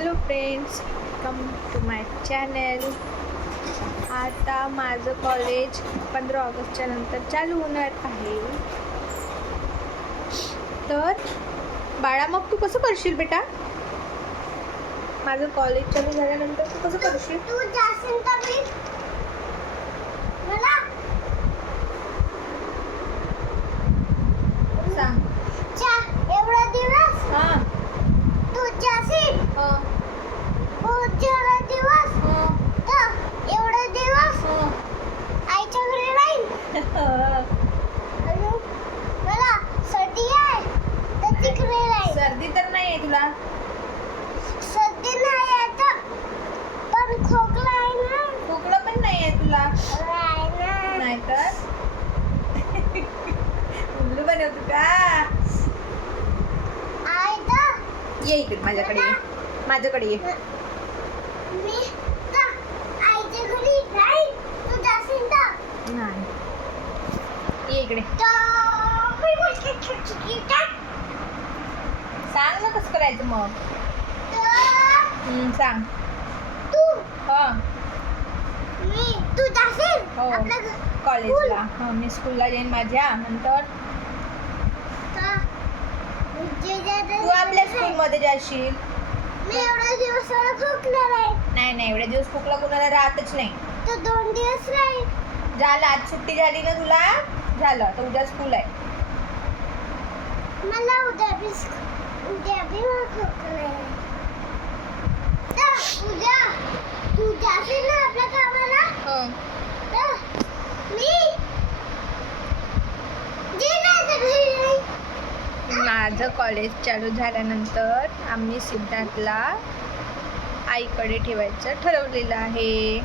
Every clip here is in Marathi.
Hello friends, welcome to my channel. आता माझं कॉलेज 15 ऑगस्टच्या नंतर चालू होणार आहे. तर बाळा, मग तू कसं करशील बेटा? माझं कॉलेज चालू झाल्यानंतर तू कसं करशील? तू जाशील तर मी मला सांग. एवढा दिवस हां तू जाशील हां एवढा दिवस हां तर एवढा दिवस आईच्या घरी राहील. आणि मला सर्दी आहे तर तिकडे राहील. सर्दी तर नाही आहे तुला? सर्दी नाही आहे तर पण खोकला आहे ना. खोकला पण नाही आहे तुला? आहे ना. नाही तर उल्लू बनवतो का? आहे तर ये इकडे माझ्याकडे ये. माझ्याकडे ये. मी तर आईच्या घरी राहील. तू जाशील तर नाही, ये इकडे. मी बोलते तर सांग ना कसं करायचं मग. सांग. तू हां तू जाशील हो. आपल्या कॉलेजला. हां, मी स्कूलला जाईन माझ्या नंतर. तू आपल्या स्कूलमध्ये जाशील. मी एवढा दिवस खोकला राहील नाही नाही, एवढ्या दिवस खोकला कुणाला राहतच नाही. तर 2 दिवस राहील. झालं, आज सुट्टी झाली ना तुला? झालं, आता उद्या स्कूल आहे. मला उद्या बी मला खोकला आहे. तर उद्या तू जाशील ना आपल्या गावाला तर मी जेवायच्या घरी राहील. माझं कॉलेज चालू झाल्यानंतर आम्ही सिद्धार्थला आईकडे ठेवायचं ठरवलेलं आहे.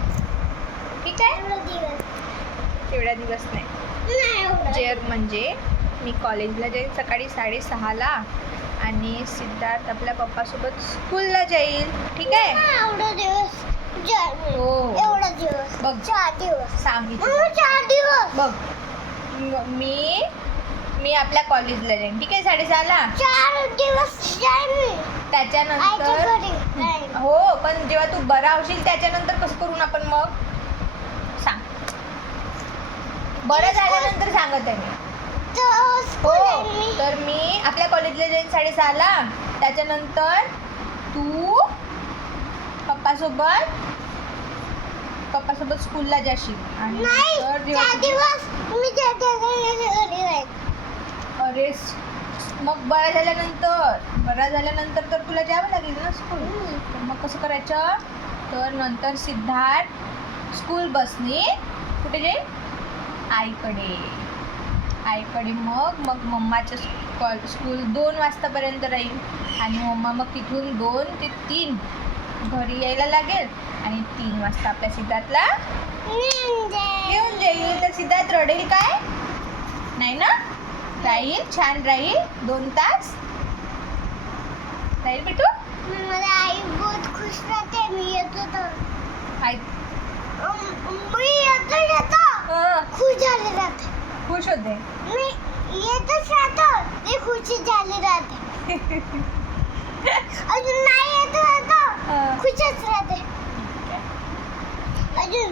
ठीक आहे? एवढा दिवस तेवढा दिवस नाही. नाही एवढा जेर म्हणजे मी कॉलेजला जाईल सकाळी 6:30ला आणि सिद्धार्थ आपल्या पप्पासोबत स्कूलला जाईल. ठीक आहे? एवढा दिवस हो. एवढा दिवस बघ. 4 दिवस सांगितलं 4 दिवस बघ. मी आपल्या कॉलेजला जाईन. ठीक आहे? 6:30ला. 4 दिवस जाईन मी आईच्या त्याच्यानंतर घरी राहीन. हो, पण जेव्हा तू बरा होशील त्याच्यानंतर कसं करून आपण मग? सांग. बरं झाल्यानंतर सांगत आहे मी. तर स्कूल हो, आहे मी. तर मी आपल्या कॉलेजला जाईन 6:30ला. त्याच्यानंतर तू पप्पासोबत स्कूलला जाशील आणि नाही नंतर 4 जेव्हा दिवस मी त्याच्या घरी राहीन. अरे मग बरा झाल्यानंतर तर तुला जावं लागेल ना स्कूल. तर मग कसं करायचं? तर नंतर सिद्धार्थ स्कूल बसने कुठे जाईल? आईकडे. मग मम्माचं स्कूल 2 वाजतापर्यंत राहील आणि मम्मा मग तिथून 2 ते 3 घरी यायला लागेल आणि 3 वाजता आपल्या सिद्धार्थला घेऊन जाईल. तर सिद्धार्थ रडेल काय? नाही ना? राहील, छान राहील. 2 तास राहील बेटू. मला आई बहुत खुश राहते. मी येतो तर आई मी येतो खुश झाली राहते. खुश होते. मी येतच राहतो ते खुशी झाली राहते. अजून नाही येतो खुशच राहते. अजून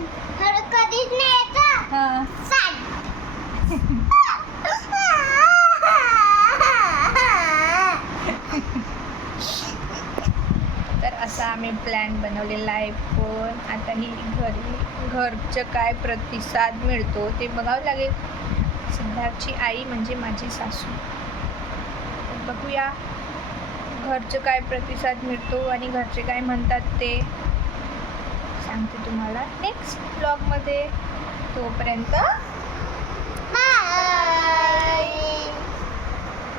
कधीच नाही येतो तर असा आम्ही प्लॅन बनवलेला आहे. पण आता ही घरचं काय प्रतिसाद मिळतो ते बघावं लागेल. सिद्धार्थची आई म्हणजे माझी सासू. बघूया घरचं काय प्रतिसाद मिळतो आणि घरचे काय म्हणतात ते सांगते तुम्हाला नेक्स्ट ब्लॉगमध्ये. तोपर्यंत